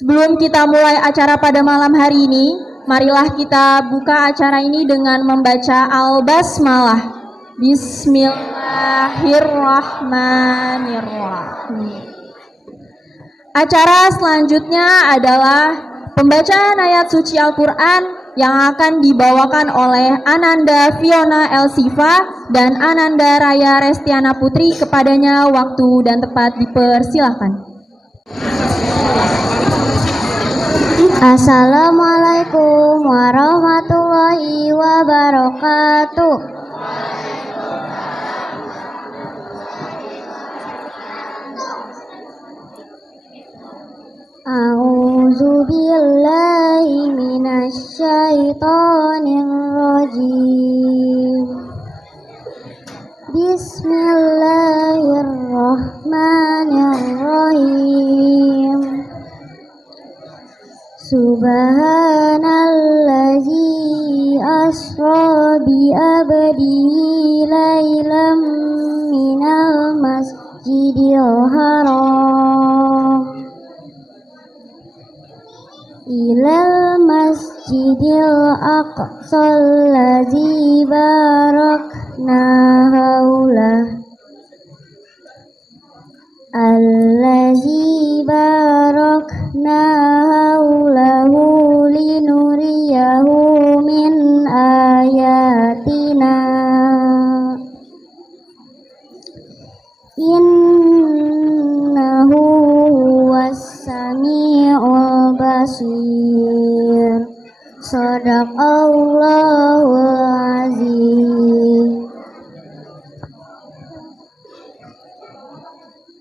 Sebelum kita mulai acara pada malam hari ini, marilah kita buka acara ini dengan membaca Al-Basmalah. Bismillahirrahmanirrahim. Acara selanjutnya adalah pembacaan ayat suci Al-Quran yang akan dibawakan oleh Ananda Fiona Elsifa dan Ananda Raya Restiana Putri. Kepadanya waktu dan tempat dipersilahkan. Assalamualaikum warahmatullahi wabarakatuh. A'udzu billahi minasy syaithanir rajim. Bismillahirrahmanirrahim. Subhanallazi asra bi abdihi lailam minal masjidil haram ilal masjidil aqsal ladzi barakna haulah allazi barakna haulahu linuriyahu min ayatina innahu huwas sami'ul basir. Shadaqallahul azim.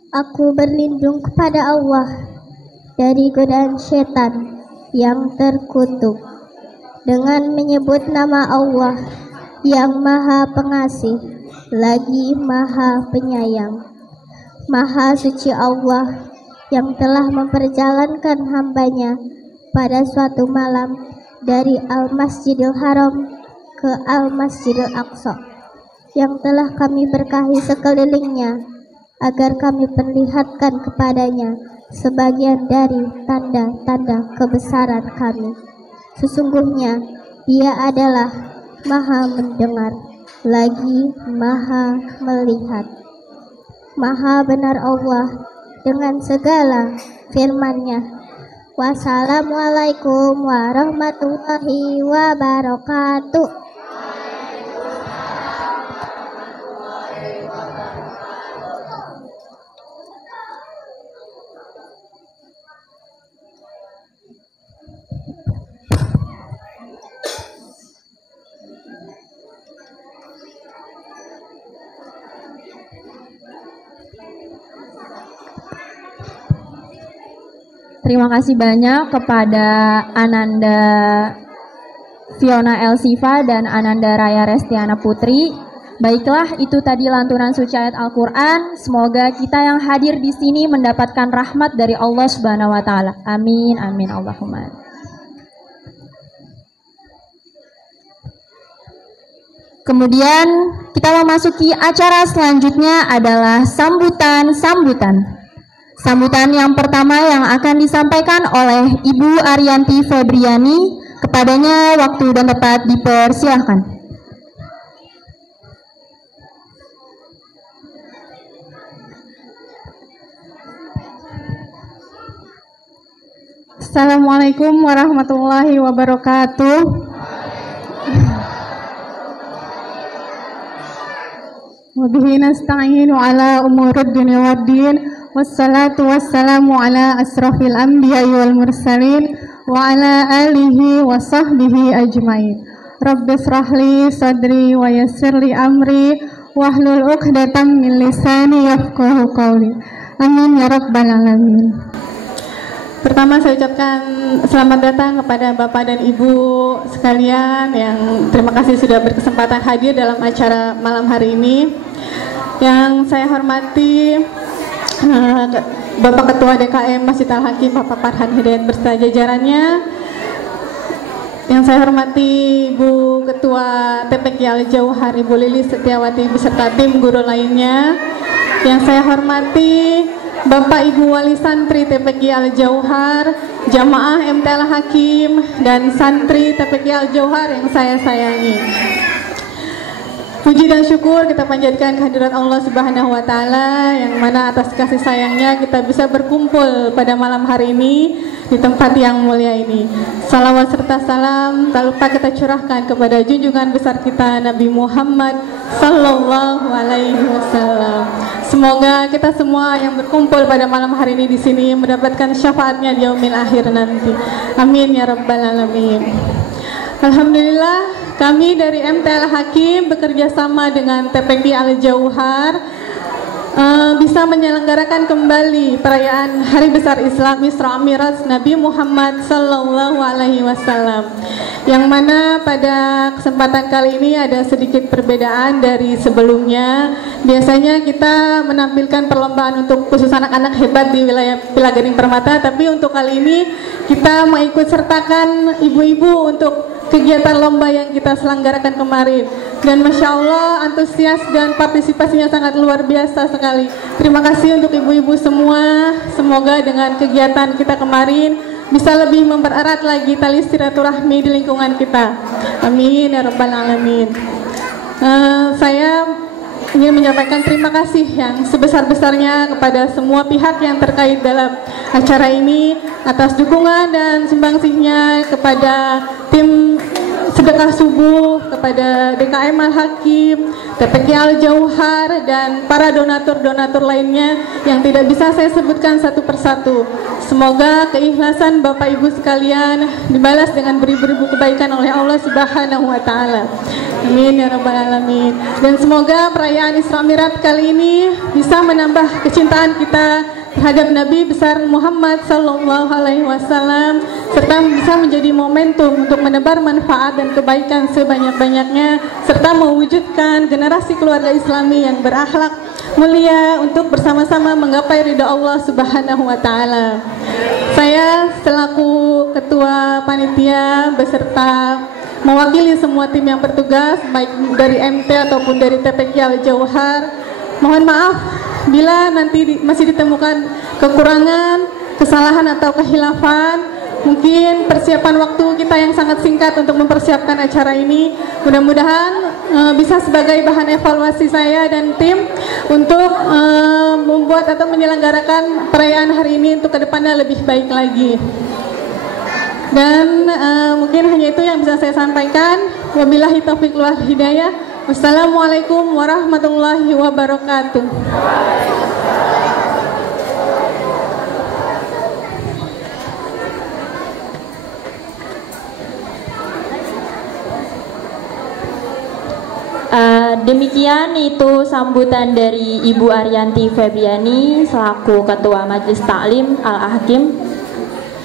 Aku berlindung kepada Allah dari godaan setan yang terkutuk dengan menyebut nama Allah yang Maha Pengasih lagi Maha Penyayang. Maha suci Allah yang telah memperjalankan hambanya pada suatu malam dari Al-Masjidil Haram ke Al-Masjidil Aqsa, yang telah kami berkahi sekelilingnya agar kami perlihatkan kepadanya sebagian dari tanda-tanda kebesaran kami. Sesungguhnya Dia adalah Maha mendengar lagi Maha melihat. Maha benar Allah dengan segala firman-Nya. Wassalamualaikum warahmatullahi wabarakatuh. Terima kasih banyak kepada Ananda Fiona Elsifa dan Ananda Raya Restiana Putri. Baiklah, itu tadi lantunan suci ayat Al-Quran. Semoga kita yang hadir di sini mendapatkan rahmat dari Allah Subhanahu wa Ta'ala. Amin, amin, Allahumma. Kemudian kita memasuki acara selanjutnya adalah sambutan. Sambutan yang pertama yang akan disampaikan oleh Ibu Arianti Febriani. Kepadanya waktu dan tempat dipersilahkan. Assalamualaikum warahmatullahi wabarakatuh. Wabihi nasta'inu ala umurud dunya waddin. Wassalatu wassalamu ala asrafil anbiya wal mursalin wa ala alihi wa sahbihi ajmain. Rabbi shrahli sadri wa yassirli amri wahlul 'uqdatam min lisani yafqahu qawli. Amin ya rabbal alamin. Pertama saya ucapkan selamat datang kepada Bapak dan Ibu sekalian yang terima kasih sudah berkesempatan hadir dalam acara malam hari ini. Yang saya hormati Bapak Ketua DKM Masjid Al-Hakim Bapak Farhan Hidayat beserta jajarannya. Yang saya hormati Bu Ketua TPQ Al-Jauhar Ibu Lilis Setiawati beserta tim guru lainnya. Yang saya hormati Bapak Ibu Wali Santri TPQ Al-Jauhar, jamaah MT Al-Hakim, dan santri TPQ Al-Jauhar yang saya sayangi. Puji dan syukur kita panjatkan kehadirat Allah Subhanahu wa Ta'ala, yang mana atas kasih sayangnya kita bisa berkumpul pada malam hari ini di tempat yang mulia ini. Salawat serta salam tak lupa kita curahkan kepada junjungan besar kita Nabi Muhammad Sallallahu Alaihi Wasallam. Semoga kita semua yang berkumpul pada malam hari ini di sini mendapatkan syafaatnya di yaumil akhir nanti. Amin ya rabbal alamin. Alhamdulillah, kami dari MT Al-Hakim bekerja sama dengan TPQ Al-Jauhar bisa menyelenggarakan kembali perayaan Hari Besar Islam Isra Mi'raj Nabi Muhammad Sallallahu Alaihi Wasallam, yang mana pada kesempatan kali ini ada sedikit perbedaan dari sebelumnya. Biasanya kita menampilkan perlombaan untuk khusus anak-anak hebat di wilayah Pila Gading Permata, tapi untuk kali ini kita mengikut sertakan ibu-ibu untuk kegiatan lomba yang kita selenggarakan kemarin, dan Masya Allah antusias dan partisipasinya sangat luar biasa sekali. Terima kasih untuk ibu-ibu semua. Semoga dengan kegiatan kita kemarin bisa lebih mempererat lagi tali silaturahmi di lingkungan kita. Amin ya rabbal alamin. Saya ingin menyampaikan terima kasih yang sebesar-besarnya kepada semua pihak yang terkait dalam acara ini atas dukungan dan sumbangsihnya, kepada tim sedekah subuh, kepada DKM Al-Hakim, TPQ Al-Jauhar, dan para donatur-donatur lainnya yang tidak bisa saya sebutkan satu persatu. Semoga keikhlasan Bapak Ibu sekalian dibalas dengan beribu-ribu kebaikan oleh Allah Subhanahu wa Ta'ala. Amin ya rabbal alamin. Dan semoga perayaan Isra Mi'raj kali ini bisa menambah kecintaan kita terhadap Nabi besar Muhammad Sallallahu Alaihi Wasallam, serta bisa menjadi momentum untuk menebar manfaat dan kebaikan sebanyak-banyaknya, serta mewujudkan generasi keluarga Islami yang berakhlak mulia untuk bersama-sama menggapai ridha Allah Subhanahu wa Ta'ala. Saya selaku ketua panitia beserta mewakili semua tim yang bertugas, baik dari MT ataupun dari TPQ Al-Jauhar, mohon maaf bila nanti masih ditemukan kekurangan, kesalahan atau kehilafan. Mungkin persiapan waktu kita yang sangat singkat untuk mempersiapkan acara ini, mudah-mudahan bisa sebagai bahan evaluasi saya dan tim untuk membuat atau menyelenggarakan perayaan hari ini untuk kedepannya lebih baik lagi. Dan mungkin hanya itu yang bisa saya sampaikan. Wabillahi taufiq wal hidayah. Wassalamualaikum warahmatullahi wabarakatuh. Demikian itu sambutan dari Ibu Arianti Febriani selaku Ketua Majelis Taklim Al-Hakim.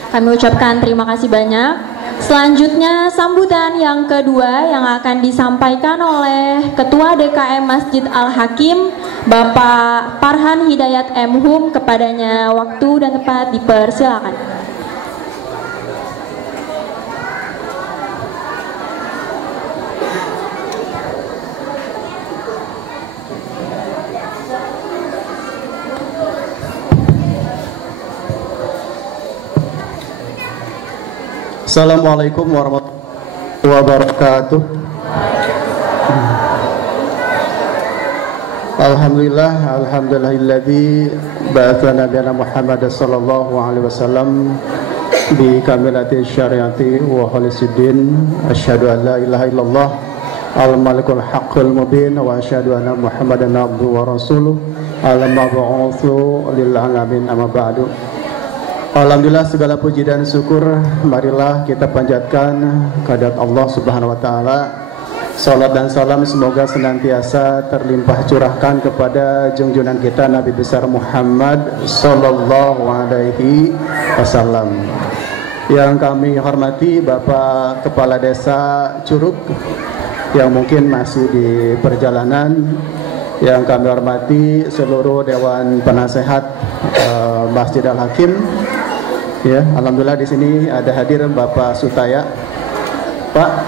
Kami ucapkan terima kasih banyak. Selanjutnya sambutan yang kedua yang akan disampaikan oleh Ketua DKM Masjid Al-Hakim, Bapak Farhan Hidayat M. Hum. Kepadanya waktu dan tempat dipersilakan. Assalamualaikum warahmatullahi wabarakatuh. Alhamdulillahilladzi ba'atha nabiyana Muhammad sallallahu alaihi wasallam bi kamilati syariati wa khalisidin. Asyhadu an la ilaha illallah al-malikul haqqul mubin wa asyhadu anna Muhammadan abduhu wa rasuluh al-mab'utsu lil alamin, amma ba'du. Alhamdulillah, segala puji dan syukur marilah kita panjatkan kehadirat Allah Subhanahu wa Ta'ala. Salat dan salam semoga senantiasa terlimpah curahkan kepada junjungan kita Nabi besar Muhammad Sallallahu Alaihi Wasallam. Yang kami hormati Bapak Kepala Desa Curug yang mungkin masih di perjalanan, yang kami hormati seluruh Dewan Penasehat Masjid Al-Hakim. Ya, alhamdulillah di sini ada hadir Bapak Sutaya. Pak,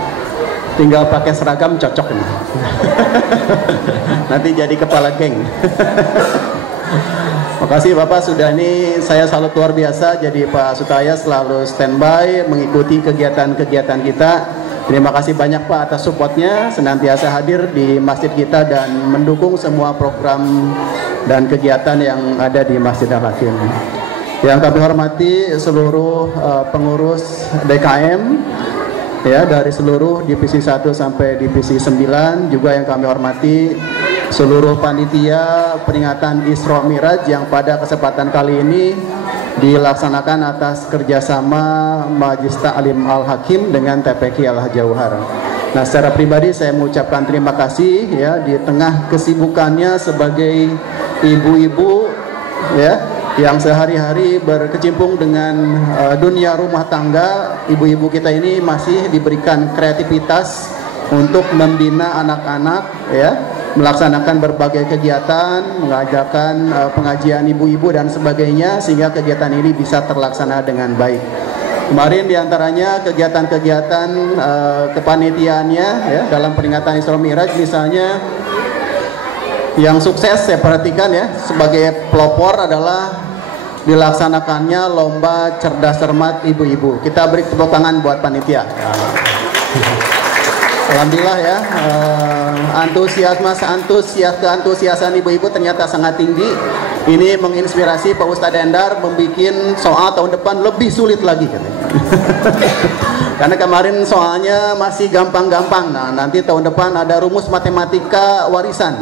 tinggal pakai seragam cocok nih. Nanti jadi kepala geng. Makasih Bapak sudah ini, saya salut luar biasa. Jadi Pak Sutaya selalu standby mengikuti kegiatan-kegiatan kita. Terima kasih banyak Pak atas supportnya, senantiasa hadir di masjid kita dan mendukung semua program dan kegiatan yang ada di Masjid Al-Hakim. Yang kami hormati seluruh pengurus DKM ya, dari seluruh divisi 1 sampai divisi 9, juga yang kami hormati seluruh panitia peringatan Isra Miraj yang pada kesempatan kali ini dilaksanakan atas kerjasama Majelis Ta'lim Al-Hakim dengan TPQ Al-Jauhar. Nah, secara pribadi saya mengucapkan terima kasih ya, di tengah kesibukannya sebagai ibu-ibu ya, yang sehari-hari berkecimpung dengan dunia rumah tangga. Ibu-ibu kita ini masih diberikan kreativitas untuk membina anak-anak ya, melaksanakan berbagai kegiatan, mengajarkan pengajian ibu-ibu dan sebagainya, sehingga kegiatan ini bisa terlaksana dengan baik. Kemarin diantaranya kegiatan-kegiatan kepanitiaannya ya, dalam peringatan Isra Miraj, misalnya yang sukses saya perhatikan ya sebagai pelopor adalah dilaksanakannya lomba cerdas cermat ibu-ibu. Kita beri tepuk tangan buat panitia. Alhamdulillah ya, keantusiasan ibu-ibu ternyata sangat tinggi. Ini menginspirasi Pak Ustadz Endar membuat soal tahun depan lebih sulit lagi katanya. Karena kemarin soalnya masih gampang-gampang. Nah, nanti tahun depan ada rumus matematika warisan.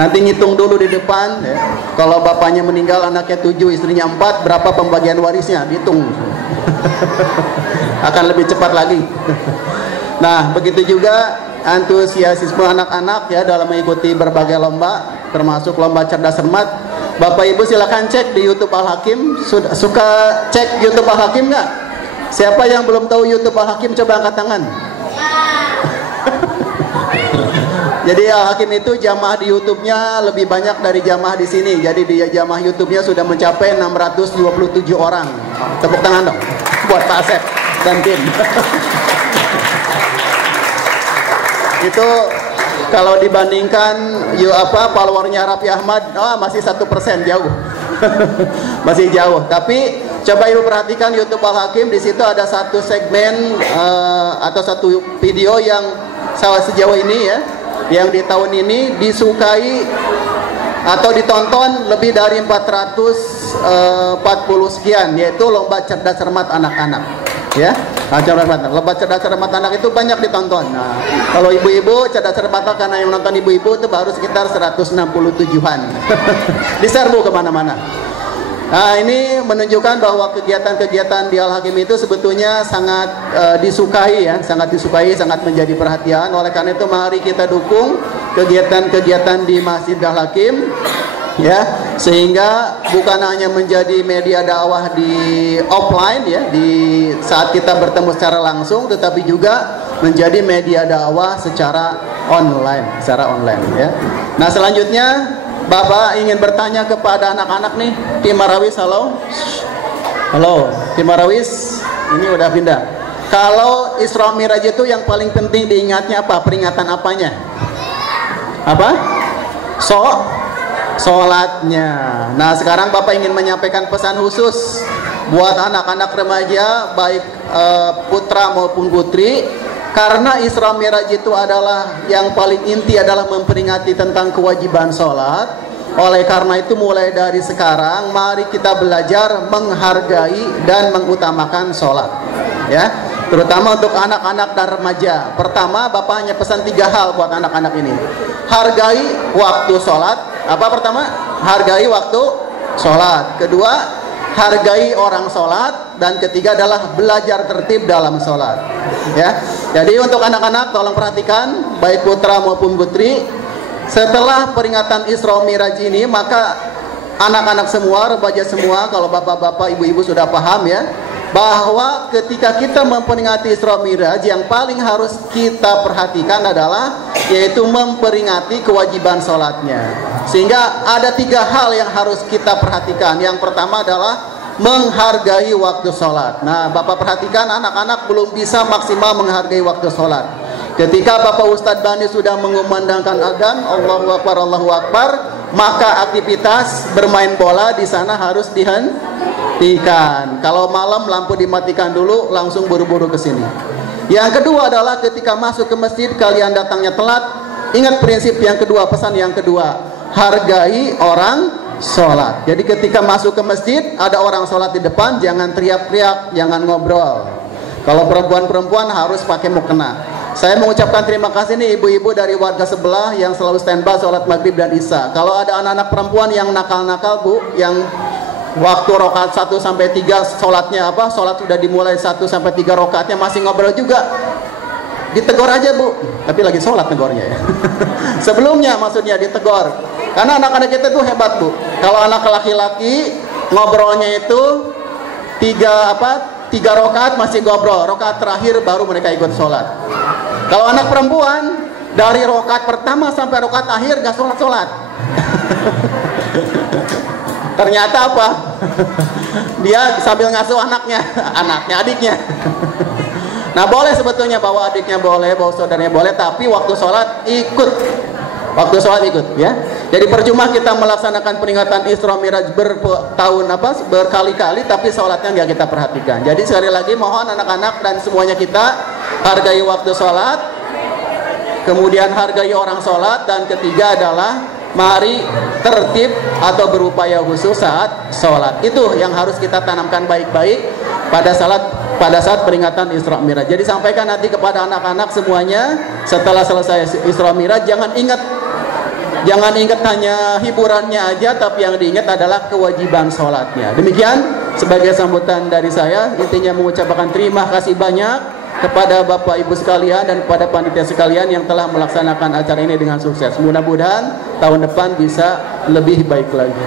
Nanti ngitung dulu di depan ya. Kalau bapaknya meninggal, anaknya 7, istrinya 4, berapa pembagian warisnya, dihitung. Akan lebih cepat lagi. Nah, begitu juga antusiasisme anak-anak ya dalam mengikuti berbagai lomba, termasuk lomba cerdas cermat. Bapak Ibu silakan cek di YouTube Al-Hakim. Suka cek YouTube Al-Hakim nggak? Siapa yang belum tahu YouTube Al-Hakim coba angkat tangan. Jadi Al-Hakim itu jamaah di YouTube-nya lebih banyak dari jamaah di sini. Jadi di jamaah YouTube-nya sudah mencapai 627 orang. Tepuk tangan dong buat Pak Asep dan tim. Itu kalau dibandingkan followernya Raffi Ahmad, masih 1% jauh. Masih jauh. Tapi coba Ibu perhatikan YouTube Al-Hakim, di situ ada satu segmen atau satu video yang sejauh ini ya, yang di tahun ini disukai atau ditonton lebih dari 440 sekian, yaitu lomba cerdas cermat anak-anak ya. Lomba cerdas cermat anak itu banyak ditonton. Nah, kalau ibu-ibu cerdas cermat anak, karena yang menonton ibu-ibu itu baru sekitar 167-an. Diserbu kemana-mana. Nah, ini menunjukkan bahwa kegiatan-kegiatan di Al-Hakim itu sebetulnya sangat disukai ya, sangat menjadi perhatian. Oleh karena itu mari kita dukung kegiatan-kegiatan di Masjid Al-Hakim ya, sehingga bukan hanya menjadi media dakwah di offline ya, di saat kita bertemu secara langsung, tetapi juga menjadi media dakwah secara online ya. Nah, selanjutnya Bapak ingin bertanya kepada anak-anak nih, tim Marawis, halo, tim Marawis, ini udah pindah. Kalau Isra Miraj itu yang paling penting diingatnya apa? Peringatan apanya? Apa? Sholatnya. Nah, sekarang Bapak ingin menyampaikan pesan khusus buat anak-anak remaja, baik putra maupun putri, karena Isra Miraj itu adalah yang paling inti adalah memperingati tentang kewajiban sholat. Oleh karena itu mulai dari sekarang mari kita belajar menghargai dan mengutamakan sholat ya, terutama untuk anak-anak dan remaja. Pertama, Bapak hanya pesan 3 hal buat anak-anak ini. Hargai waktu sholat. Apa pertama? Hargai waktu sholat. Kedua, hargai orang sholat. Dan ketiga adalah belajar tertib dalam sholat ya. Jadi untuk anak-anak tolong perhatikan, baik putra maupun putri, setelah peringatan Isra Miraj ini, maka anak-anak semua, remaja semua, kalau bapak-bapak, ibu-ibu sudah paham ya, bahwa ketika kita memperingati Isra Miraj, yang paling harus kita perhatikan adalah yaitu memperingati kewajiban sholatnya. Sehingga ada 3 hal yang harus kita perhatikan. Yang pertama adalah menghargai waktu sholat. Nah, Bapak perhatikan anak-anak belum bisa maksimal menghargai waktu sholat. Ketika Bapak Ustadz Bani sudah mengumandangkan adzan, Allahu Akbar, maka aktivitas bermain bola di sana harus dihentikan. Kalau malam lampu dimatikan dulu, langsung buru-buru ke sini. Yang kedua adalah ketika masuk ke masjid kalian datangnya telat, ingat prinsip yang kedua, pesan yang kedua, hargai orang sholat. Jadi ketika masuk ke masjid ada orang sholat di depan, jangan teriak-teriak, jangan ngobrol. Kalau perempuan-perempuan harus pakai mukena. Saya mengucapkan terima kasih nih ibu-ibu dari warga sebelah yang selalu standby sholat maghrib dan isya. Kalau ada anak-anak perempuan yang nakal-nakal bu, yang waktu rokaat 1 sampai 3 sholatnya sholat sudah dimulai 1 sampai 3 rokaatnya masih ngobrol juga, ditegur aja bu. Tapi lagi sholat negornya ya. Sebelumnya maksudnya ditegur. Karena anak-anak kita tuh hebat bu. Kalau anak laki-laki ngobrolnya itu 3 rokaat masih ngobrol, rokaat terakhir baru mereka ikut sholat. Kalau anak perempuan dari rokaat pertama sampai rokaat akhir gak sholat-sholat. Ternyata apa? Dia sambil ngasuh anaknya, adiknya. Nah boleh sebetulnya bawa adiknya boleh, bawa saudaranya boleh, tapi waktu sholat ikut. Waktu sholat ikut ya. Jadi percuma kita melaksanakan peringatan Isra Miraj berkali-kali tapi sholatnya nggak kita perhatikan. Jadi sekali lagi mohon anak-anak dan semuanya kita hargai waktu sholat, kemudian hargai orang sholat, dan ketiga adalah mari tertib atau berupaya khusus saat sholat. Itu yang harus kita tanamkan baik-baik pada saat peringatan Isra Miraj. Jadi sampaikan nanti kepada anak-anak semuanya setelah selesai Isra Miraj, jangan ingat hanya hiburannya aja, tapi yang diingat adalah kewajiban sholatnya. Demikian sebagai sambutan dari saya, intinya mengucapkan terima kasih banyak kepada Bapak Ibu sekalian dan kepada panitia sekalian yang telah melaksanakan acara ini dengan sukses. Mudah-mudahan tahun depan bisa lebih baik lagi.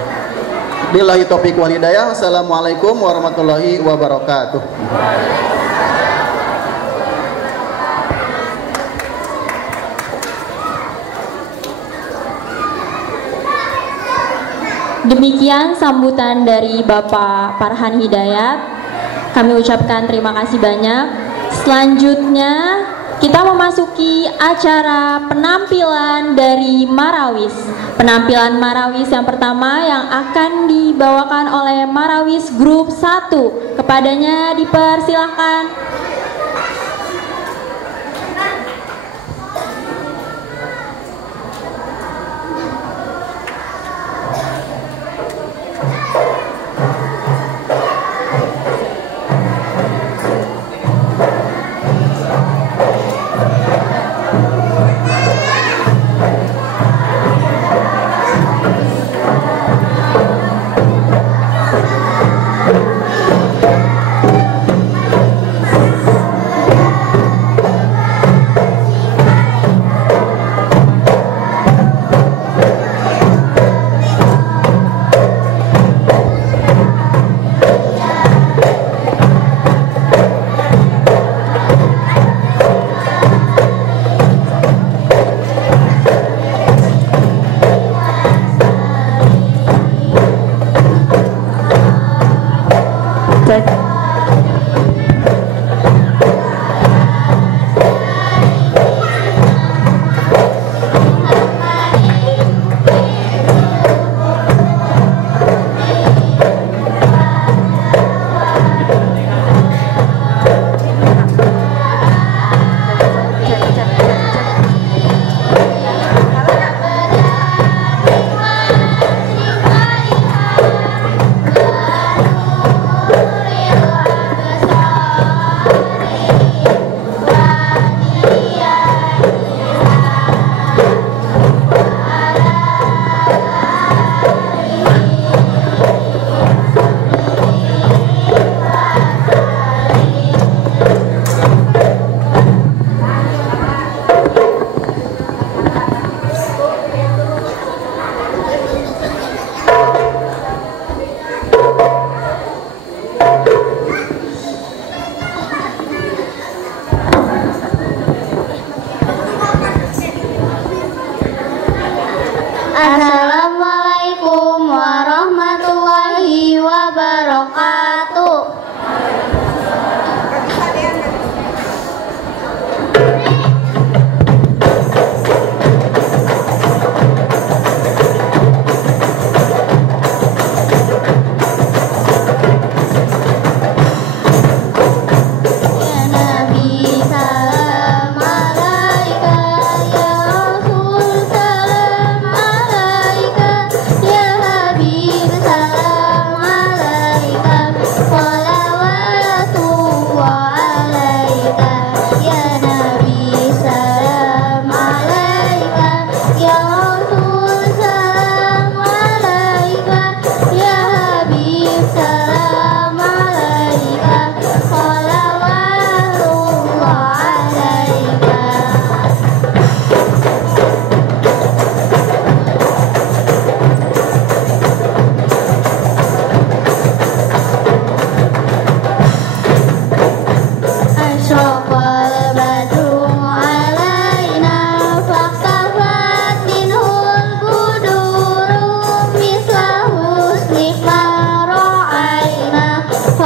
Billahi taufiq wal hidayah. Assalamualaikum warahmatullahi wabarakatuh. Demikian sambutan dari Bapak Farhan Hidayat. Kami ucapkan terima kasih banyak. Selanjutnya kita memasuki acara penampilan dari Marawis. Penampilan Marawis yang pertama yang akan dibawakan oleh Marawis Grup 1. Kepadanya dipersilahkan.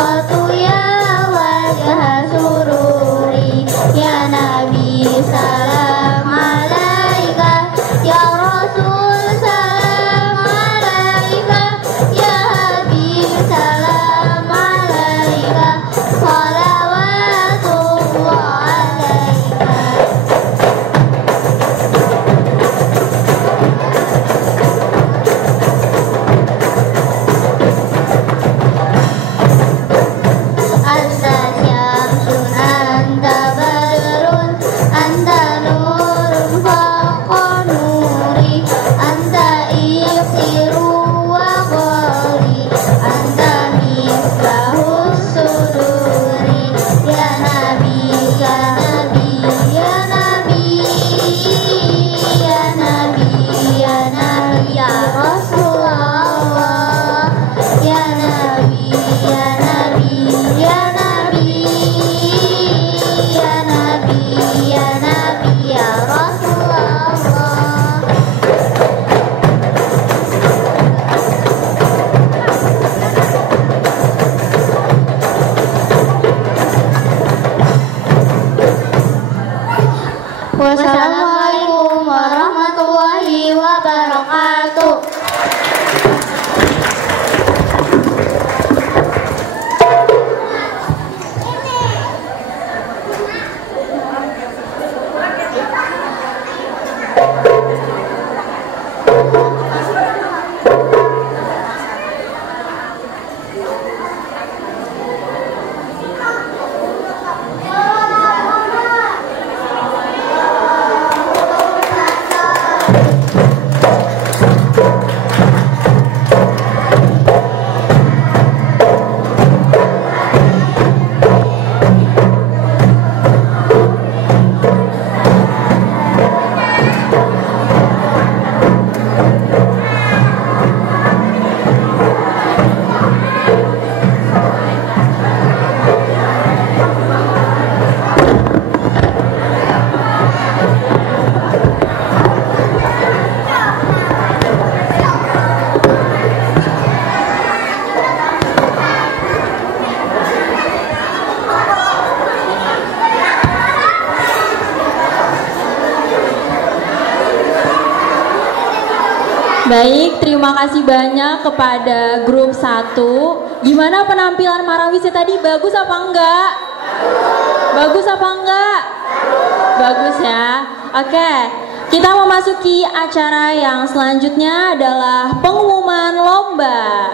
salatu ya wajah sururi ya Nabi salam alaika ya Rasul salam alaika ya Habib salam alaika salawatullah alaika. Anta syamsun anta badrun anta nurun fawqa nuri anta iksiru wa ghali anta misbahus suduri ya Nabi ya Nabi ya Nabi ya Nabi ya Nabi ya Rasulullah ya Nabi ya Nabi ya Nabi ya Nabi ya Nabi ya Rasulullah. Wassalamualaikum warahmatullahi wabarakatuh. Baik, terima kasih banyak kepada grup 1. Gimana penampilan Marawisnya tadi? Bagus apa enggak? Bagus apa enggak? Bagus ya. Oke, kita memasuki acara yang selanjutnya adalah pengumuman lomba.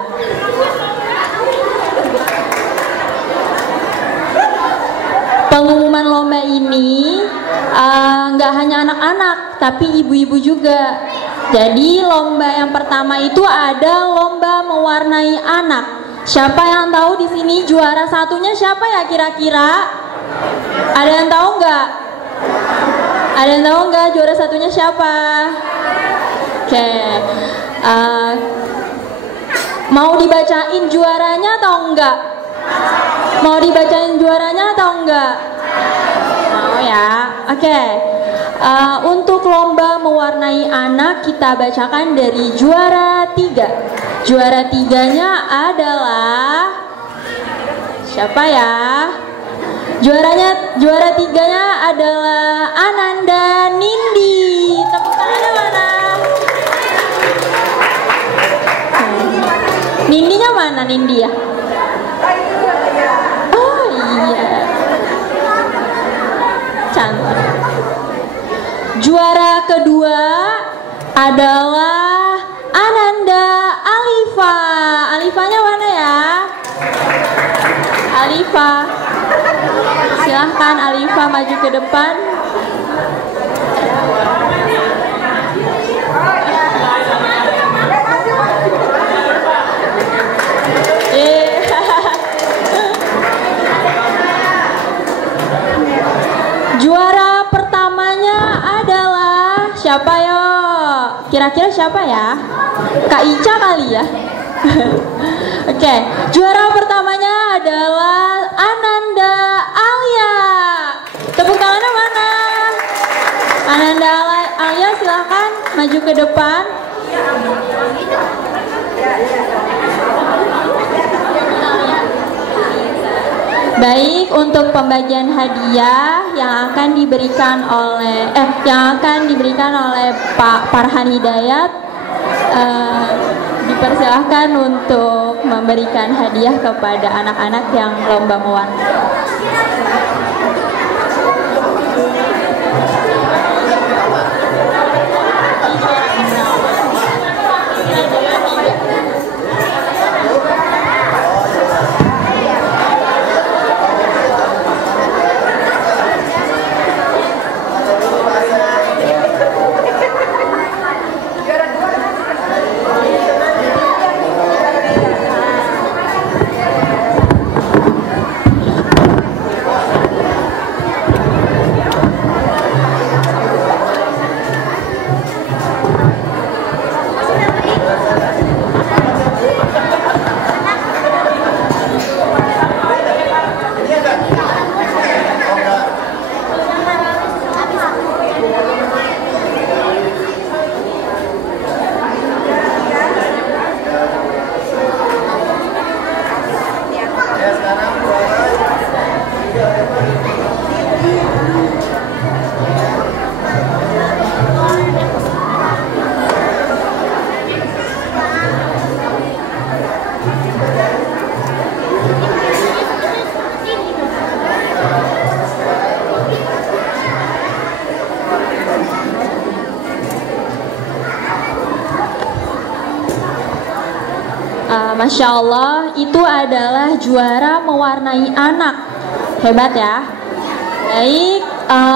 Pengumuman lomba ini nggak hanya anak-anak, tapi ibu-ibu juga. Jadi lomba yang pertama itu ada lomba mewarnai anak. Siapa yang tahu di sini juara satunya siapa ya kira-kira? Ada yang tahu nggak? Ada yang tahu nggak juara satunya siapa? Oke, mau dibacain juaranya atau enggak? Mau dibacain juaranya atau enggak? Mau ya? Oke. Untuk lomba mewarnai anak kita bacakan dari juara 3. Juara 3-nya adalah siapa ya? Juara 3-nya adalah Ananda Nindi. Tepuk tangannya mana? Nindinya mana Nindi ya? Oh iya. Cantik. Juara kedua adalah Ananda Alifa. Alifanya mana ya? Alifa. Silahkan Alifa maju ke depan. Juara pertamanya adalah siapa yo? Kira-kira siapa ya? Kak Ica kali ya? Oke, juara pertamanya adalah Ananda Alia. Tepuk tangannya mana? Ananda Alia silahkan maju ke depan. Baik, untuk pembagian hadiah yang akan diberikan oleh Pak Farhan Hidayat, dipersilahkan untuk memberikan hadiah kepada anak-anak yang lomba mewarnai. Masya Allah, itu adalah juara mewarnai anak. Hebat ya. Baik,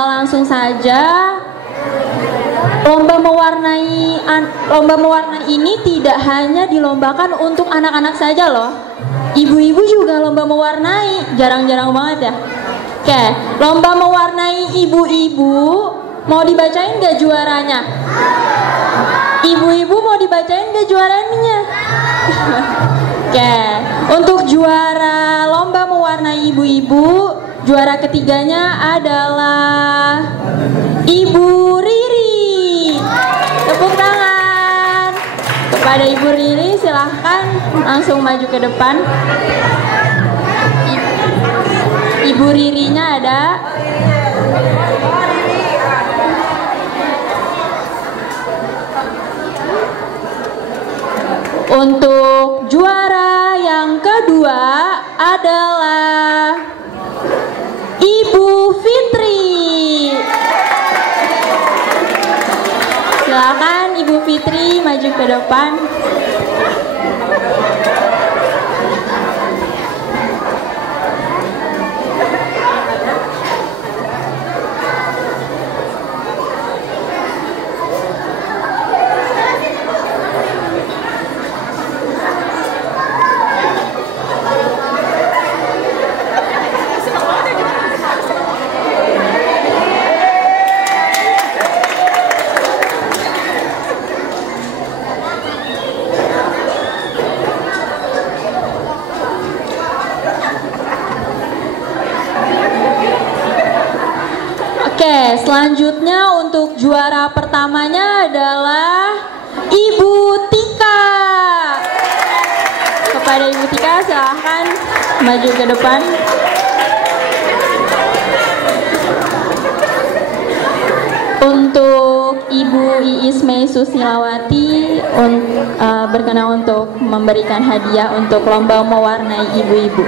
langsung saja. Lomba mewarnai ini tidak hanya dilombakan untuk anak-anak saja loh. Ibu-ibu juga lomba mewarnai, jarang-jarang banget ya. Oke, lomba mewarnai ibu-ibu, mau dibacain gak juaranya? Ibu-ibu mau dibacain gak juaranya? Oke, untuk juara lomba mewarnai ibu-ibu, juara ketiganya adalah Ibu Riri. Tepuk tangan kepada Ibu Riri, silahkan langsung maju ke depan. Ibu Ririnya ada. Untuk juara yang kedua adalah Ibu Fitri. Silakan Ibu Fitri maju ke depan. Oke, selanjutnya untuk juara pertamanya adalah Ibu Tika. Kepada Ibu Tika, silahkan maju ke depan. Untuk Ibu Iis Mei Susilawati berkenan untuk memberikan hadiah untuk lomba mewarnai ibu-ibu.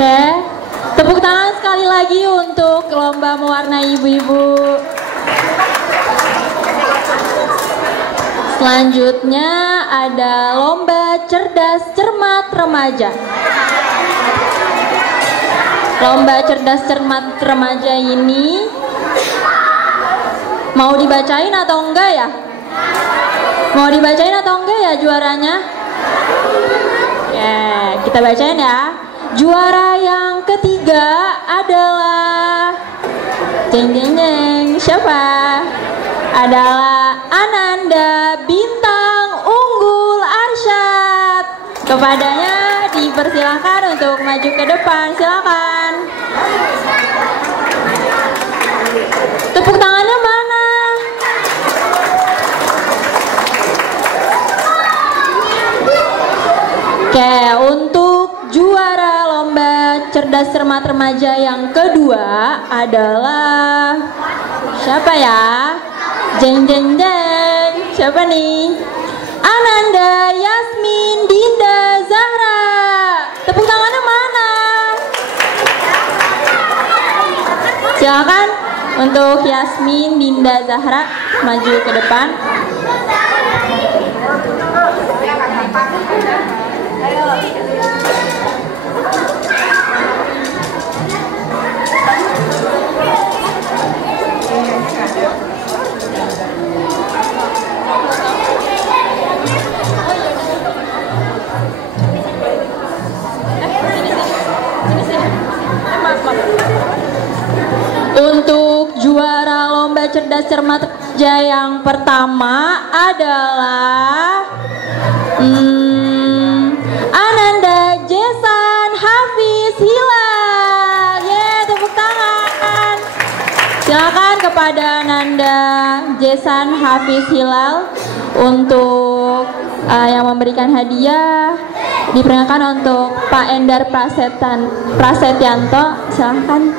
Oke, tepuk tangan sekali lagi untuk lomba mewarnai ibu-ibu. Selanjutnya ada lomba cerdas cermat remaja. Lomba cerdas cermat remaja ini Mau dibacain atau enggak ya? Mau dibacain atau enggak ya juaranya? Kita bacain ya. Juara yang ketiga adalah jeng jeng jeng. Siapa? Adalah Ananda Bintang Unggul Arsyad. Kepadanya dipersilakan untuk maju ke depan. Silakan. Tepuk tangannya mana? Oke, untuk juara lomba cerdas cermat remaja yang kedua adalah siapa ya? Jeng jeng jeng. Siapa nih? Ananda Yasmin Dinda Zahra. Tepuk tangannya mana? Silakan untuk Yasmin Dinda Zahra maju ke depan. Untuk juara lomba cerdas cermat remaja yang pertama adalah Ananda Jesan Hafiz Hilal. Tepuk tangan. Silakan kepada Ananda Jesan Hafiz Hilal untuk yang memberikan hadiah. Diperkenalkan untuk Pak Endar Prasetyanto. Silakan.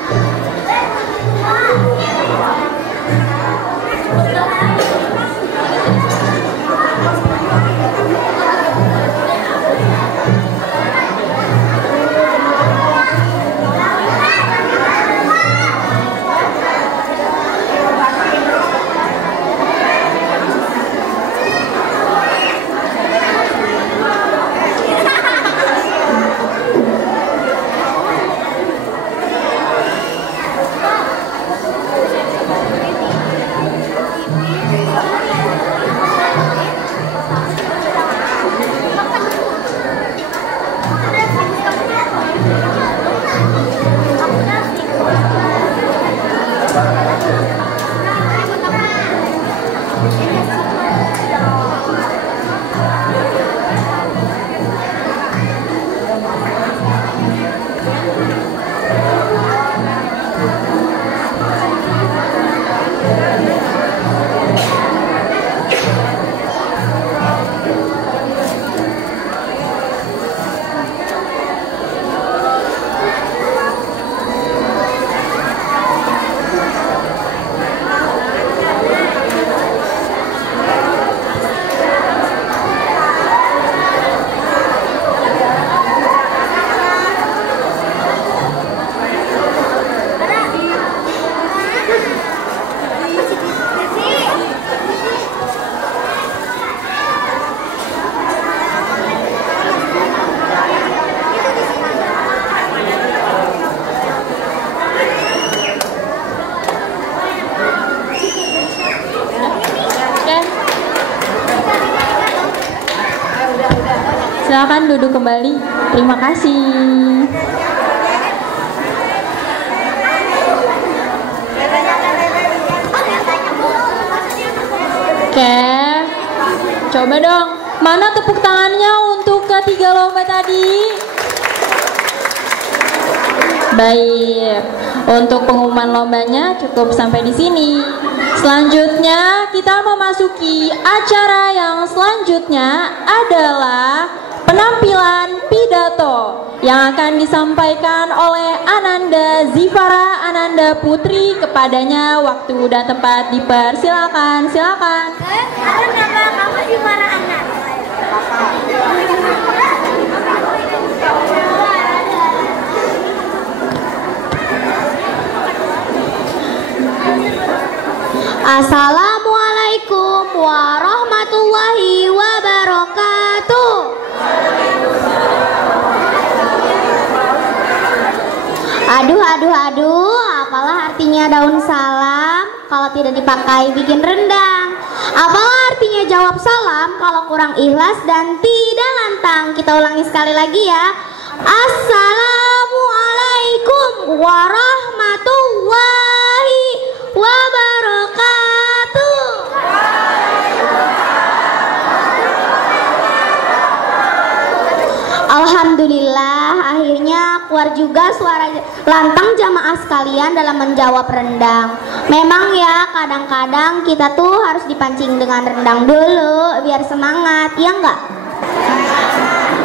Silakan duduk kembali. Terima kasih. Oke, coba dong. Mana tepuk tangannya untuk ketiga lomba tadi? Baik, untuk pengumuman lombanya cukup sampai di sini. Selanjutnya kita memasuki acara yang selanjutnya adalah penampilan pidato yang akan disampaikan oleh Ananda Zifara Ananda Putri. Kepadanya waktu dan tempat dipersilakan. Silakan. Ada nama kamu Zifara Ananda. Assalamualaikum warahmatullahi wabarakatuh. Aduh, apalah artinya artinya daun salam kalau tidak dipakai bikin rendang? Apalah artinya jawab salam kalau kurang ikhlas dan tidak lantang? Kita ulangi sekali lagi ya. Assalamualaikum warahmatullahi wabarakatuh. Alhamdulillah, akhirnya keluar juga suara lantang jamaah sekalian dalam menjawab rendang. Memang ya, kadang-kadang kita tuh harus dipancing dengan rendang dulu biar semangat, ya enggak?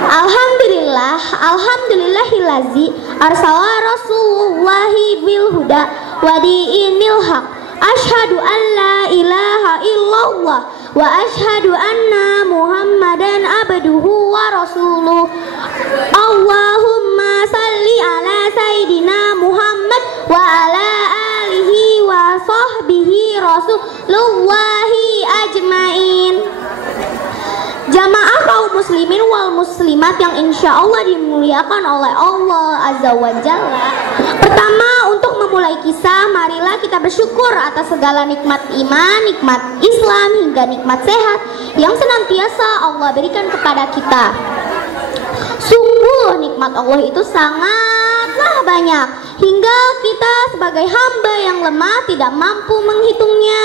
Alhamdulillah, alhamdulillahillazi arsala rasulullahi bil huda wa dinil haq. Asyhadu an la ilaha illallah wa asyhadu anna Muhammadan abduhu wa rasuluh. Allahumma salli ala Sayyidina Muhammad wa ala alihi wa sahbihi rasulullahi ajmain. Jamaah kaum muslimin wal muslimat yang insya Allah dimuliakan oleh Allah Azza wa Jalla. Pertama, untuk memulai kisah, marilah kita bersyukur atas segala nikmat iman, nikmat Islam, hingga nikmat sehat yang senantiasa Allah berikan kepada kita. Sungguh nikmat Allah itu sangatlah banyak, hingga kita sebagai hamba yang lemah tidak mampu menghitungnya.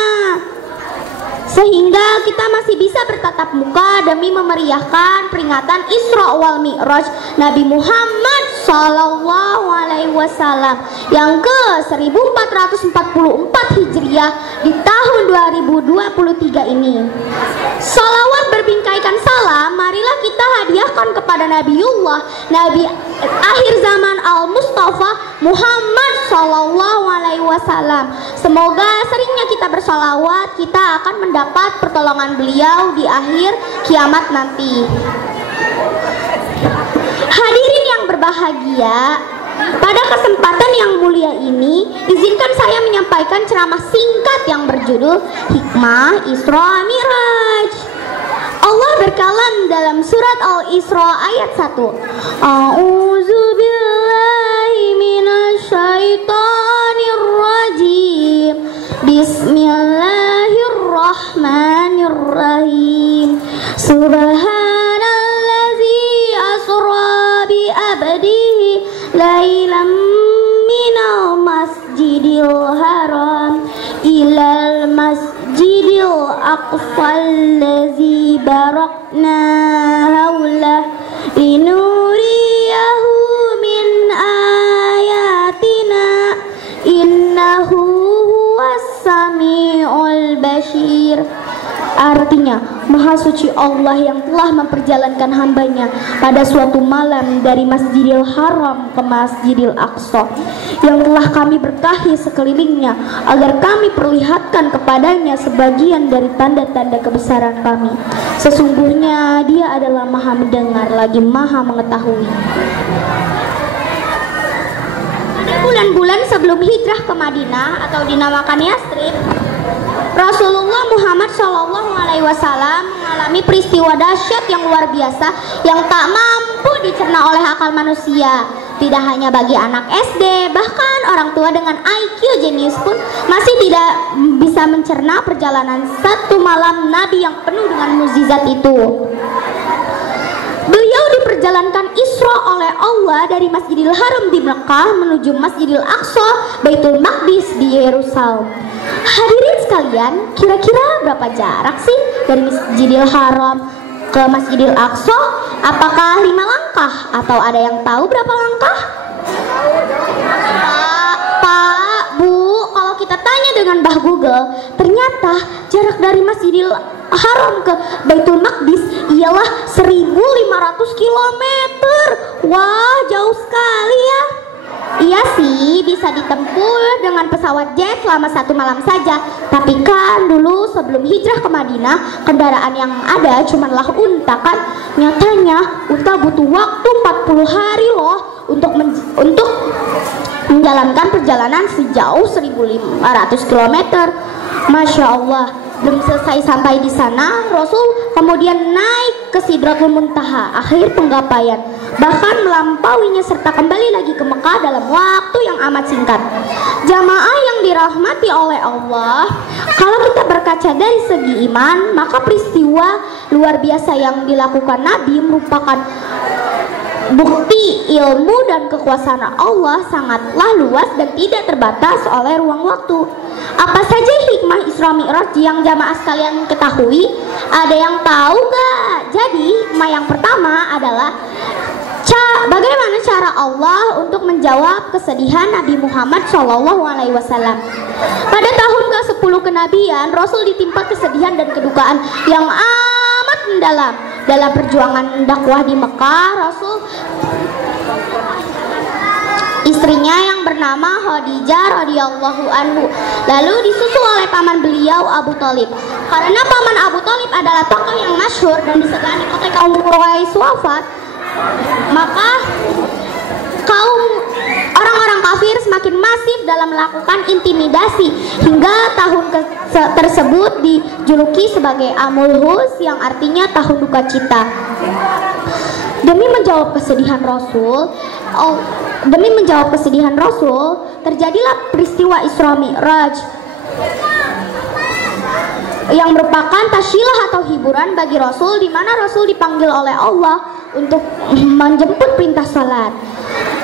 Sehingga kita masih bisa bertatap muka demi memeriahkan peringatan Isra wal Mi'raj Nabi Muhammad Sallallahu Alaihi Wasallam yang ke 1444 Hijriah di tahun 2023 ini. Salawat berbingkaikan salam, marilah kita hadiahkan kepada Nabiullah, Nabi akhir zaman Al-Mustafa Muhammad Sallallahu Alaihi Wasallam. Semoga seringnya kita bersalawat, kita akan mendapat pertolongan beliau di akhir kiamat nanti. Hadirin yang berbahagia, pada kesempatan yang mulia ini, izinkan saya menyampaikan ceramah singkat yang berjudul Hikmah Isra Mi'raj. Allah berkalam dalam surat Al-Isra ayat 1. A'udzu billahi minasyaitonir rajim. Bismillahirrahmanirrahim. Subhanallazi asra bi abdihi lailam minal masjidil haram ilal masjidil aqsal ladzi barakna haulah linuriyahu min ayatina innahu huwas samiul bashir. Artinya, Maha Suci Allah yang telah memperjalankan hambanya pada suatu malam dari Masjidil Haram ke Masjidil Aqsa, yang telah kami berkahi sekelilingnya agar kami perlihatkan kepadanya sebagian dari tanda-tanda kebesaran kami. Sesungguhnya Dia adalah Maha mendengar lagi Maha mengetahui. Pada bulan-bulan sebelum hijrah ke Madinah atau dinamakan Yathrib, Rasulullah Muhammad SAW mengalami peristiwa dahsyat yang luar biasa yang tak mampu dicerna oleh akal manusia. Tidak hanya bagi anak SD, bahkan orang tua dengan IQ jenius pun masih tidak bisa mencerna perjalanan satu malam Nabi yang penuh dengan mukjizat itu. Beliau diperjalankan Isra oleh Allah dari Masjidil Haram di Mekah menuju Masjidil Aqsa, Baitul Maqdis di Yerusalem. Hadirin sekalian, kira-kira berapa jarak sih dari Masjidil Haram ke Masjidil Aqsa? Apakah 5 langkah atau ada yang tahu berapa langkah? Pak, Bu, kalau kita tanya dengan Mbah Google, ternyata jarak dari Masjidil Haram ke Baitul Maqdis ialah 1.500 km. Wah, jauh sekali ya. Iya sih, bisa ditempuh dengan pesawat jet selama 1 malam saja. Tapi kan dulu sebelum hijrah ke Madinah, kendaraan yang ada cumanlah unta kan. Nyatanya unta butuh waktu 40 hari loh untuk menjalankan perjalanan sejauh 1.500 km. Masya Allah. Belum selesai sampai di sana, Rasul kemudian naik ke Sidratul Muntaha, akhir penggapaian. bahkan melampauinya serta kembali lagi ke Mekah dalam waktu yang amat singkat. Jamaah yang dirahmati oleh Allah, kalau kita berkaca dari segi iman, maka peristiwa luar biasa yang dilakukan Nabi merupakan bukti ilmu dan kekuasaan Allah sangatlah luas dan tidak terbatas oleh ruang waktu. Apa saja hikmah Isra Mi'raj yang jamaah sekalian ketahui? Ada yang tahu gak? Jadi hikmah yang pertama adalah bagaimana cara Allah untuk menjawab kesedihan Nabi Muhammad SAW. Pada tahun ke-10 kenabian, Rasul ditimpa kesedihan dan kedukaan yang amat mendalam. Dalam perjuangan dakwah di Mekah, Rasul istrinya yang bernama Khadijah radhiyallahu anhu lalu disusul oleh paman beliau Abu Thalib. Karena paman Abu Thalib adalah tokoh yang masyhur dan disegani oleh kaum Quraisy wafat, maka kaum orang-orang kafir semakin masif dalam melakukan intimidasi hingga tahun tersebut dijuluki sebagai Amul Hus, yang artinya tahun duka cita. Demi menjawab kesedihan Rasul, terjadilah peristiwa Isra Mi'raj yang merupakan tasyilah atau hiburan bagi Rasul, di mana Rasul dipanggil oleh Allah untuk menjemput perintah salat.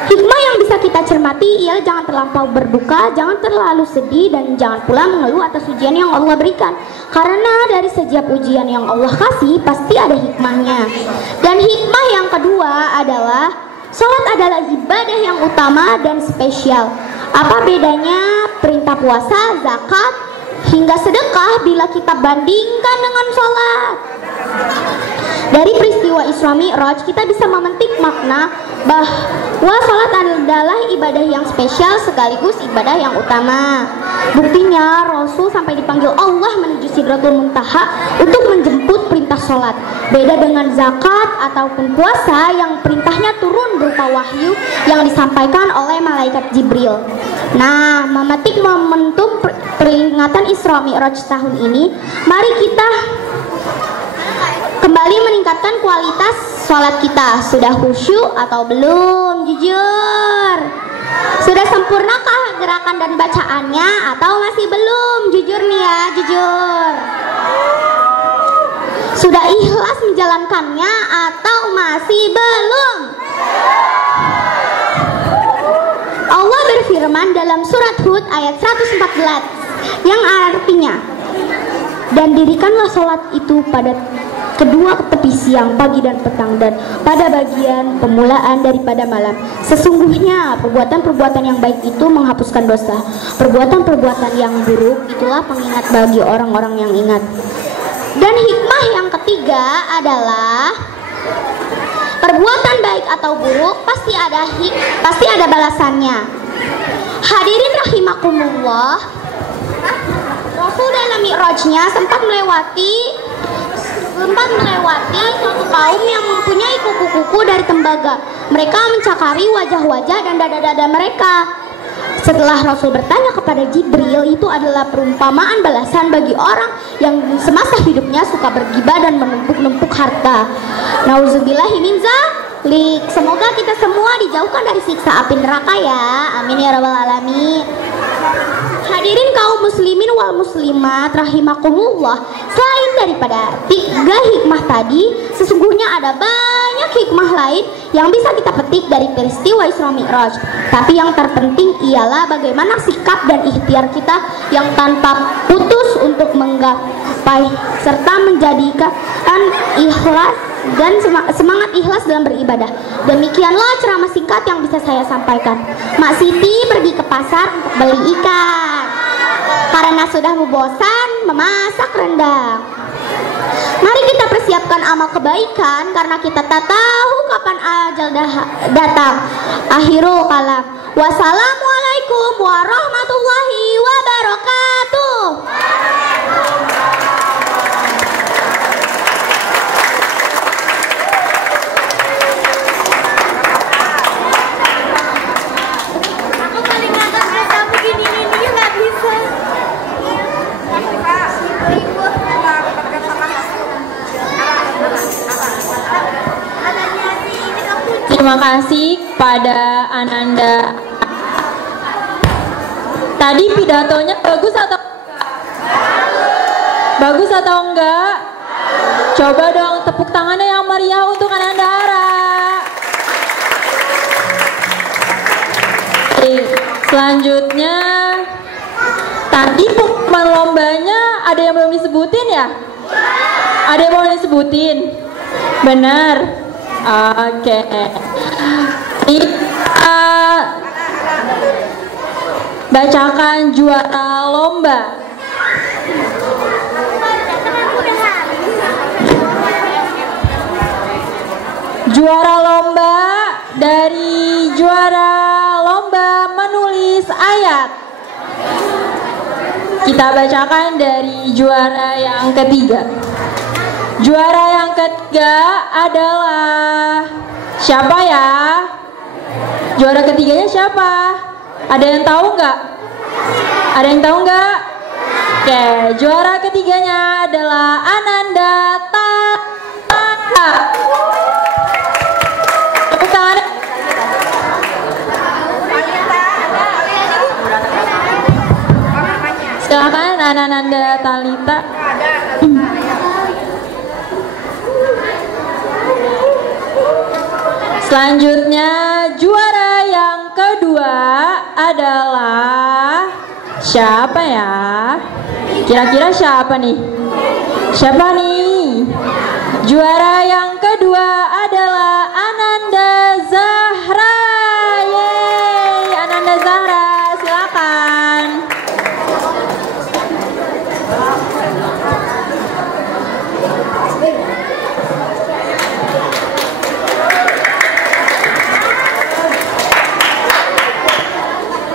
Hikmah yang bisa kita cermati ialah jangan terlampau berduka, jangan terlalu sedih, dan jangan pula mengeluh atas ujian yang Allah berikan. Karena dari setiap ujian yang Allah kasih pasti ada hikmahnya. Dan hikmah yang kedua adalah salat adalah ibadah yang utama dan spesial. Apa bedanya perintah puasa, zakat, hingga sedekah bila kita bandingkan dengan salat? Dari peristiwa Isra Mi'raj kita bisa memetik makna bahwa salat adalah ibadah yang spesial sekaligus ibadah yang utama. Buktinya Rasul sampai dipanggil Allah menuju Sidratul Muntaha untuk menjemput perintah salat. Beda dengan zakat ataupun puasa yang perintahnya turun berupa wahyu yang disampaikan oleh malaikat Jibril. Nah, memetik momentum peringatan Isra Mi'raj tahun ini, mari kita kembali meningkatkan kualitas sholat kita. Sudah khusyuk atau belum? Jujur. Sudah sempurnakah gerakan dan bacaannya atau masih belum? Jujur nih ya, jujur. Sudah ikhlas menjalankannya atau masih belum? Allah berfirman dalam surat Hud ayat 114 yang artinya, dan dirikanlah sholat itu pada kedua tepi siang, pagi dan petang, dan pada bagian pemulaan daripada malam. Sesungguhnya perbuatan-perbuatan yang baik itu menghapuskan dosa. Perbuatan-perbuatan yang buruk itulah pengingat bagi orang-orang yang ingat. Dan hikmah yang ketiga adalah perbuatan baik atau buruk pasti ada balasannya. Hadirin rahimakumullah, Rasul dalam Mi'rajnya sempat melewati suatu kaum yang mempunyai kuku-kuku dari tembaga. Mereka mencakari wajah-wajah dan dada-dada mereka. Setelah Rasul bertanya kepada Jibril, itu adalah perumpamaan balasan bagi orang yang semasa hidupnya suka bergibah dan menumpuk-numpuk harta. Nauzubillahi min dzalik. Semoga kita semua dijauhkan dari siksa api neraka ya. Amin ya rabbal alamin. Hadirin kaum muslimin wal muslimat rahimakumullah, selain daripada 3 hikmah tadi, sesungguhnya ada banyak hikmah lain yang bisa kita petik dari peristiwa Isra Mi'raj. Tapi yang terpenting ialah bagaimana sikap dan ikhtiar kita yang tanpa putus untuk menggapai serta menjadikan ikhlas dan semangat ikhlas dalam beribadah. Demikianlah ceramah singkat yang bisa saya sampaikan. Mak Siti pergi ke pasar untuk beli ikan karena sudah bosan memasak rendang. Mari kita persiapkan amal kebaikan karena kita tak tahu kapan ajal datang. Akhirul kalam. Wassalamualaikum warahmatullahi wabarakatuh. Terima kasih pada Ananda. Tadi pidatonya bagus atau enggak? Coba dong tepuk tangannya yang meriah untuk Ananda Ara. Selanjutnya, tadi pengumuman lombanya ada yang belum disebutin ya? Ada yang belum disebutin? Benar. Oke. Kita bacakan juara lomba. Juara lomba dari juara lomba menulis ayat. Kita bacakan dari juara yang ketiga. Juara yang ketiga adalah siapa ya? Juara ketiganya siapa? Ada yang tahu nggak? Ada yang tahu nggak? Oke, juara ketiganya adalah Ananda Tata. Tepuk tangan. Silakan Ananda Talita. Selanjutnya juara yang kedua adalah siapa ya? Kira-kira siapa nih? Siapa nih? Juara yang kedua adalah Ananda Zahra. Yeay, Ananda Zahra, silakan.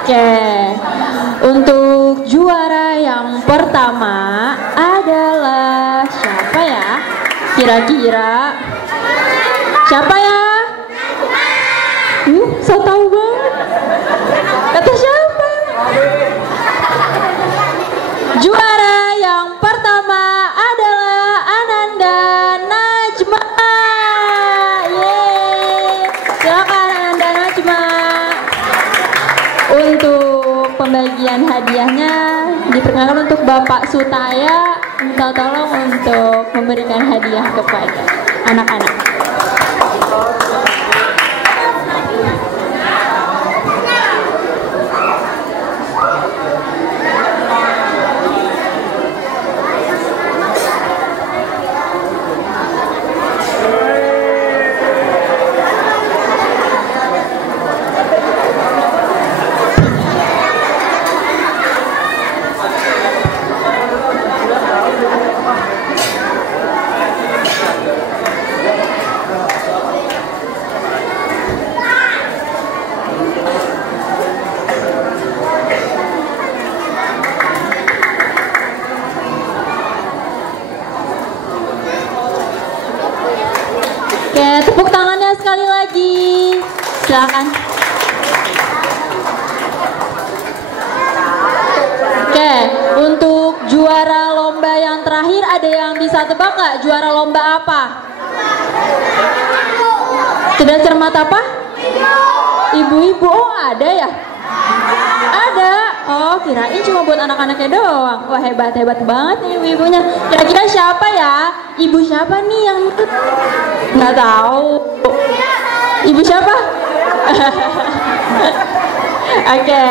Oke, untuk juara yang pertama adalah siapa ya? Kira-kira siapa ya? So tahu banget. Kata siapa? Juara yang pertama adalah Ananda Najma. Yeay, silakan Ananda Najma. Untuk pembagian hadiahnya diperkenalkan untuk Bapak Sutaya, minta tolong untuk memberikan hadiah kepada anak-anak. Tepuk tangannya sekali lagi. Silakan. Oke, untuk juara lomba yang terakhir ada yang bisa tebak nggak juara lomba apa? Cerdas cermat apa? Ibu-ibu. Oh, ada ya? Ada. Oh, kirain cuma buat anak-anaknya doang. Wah, hebat banget nih ibu-ibunya. Kira-kira siapa ya? Ibu siapa nih yang ikut? Nggak tahu. Ibu siapa? Oke.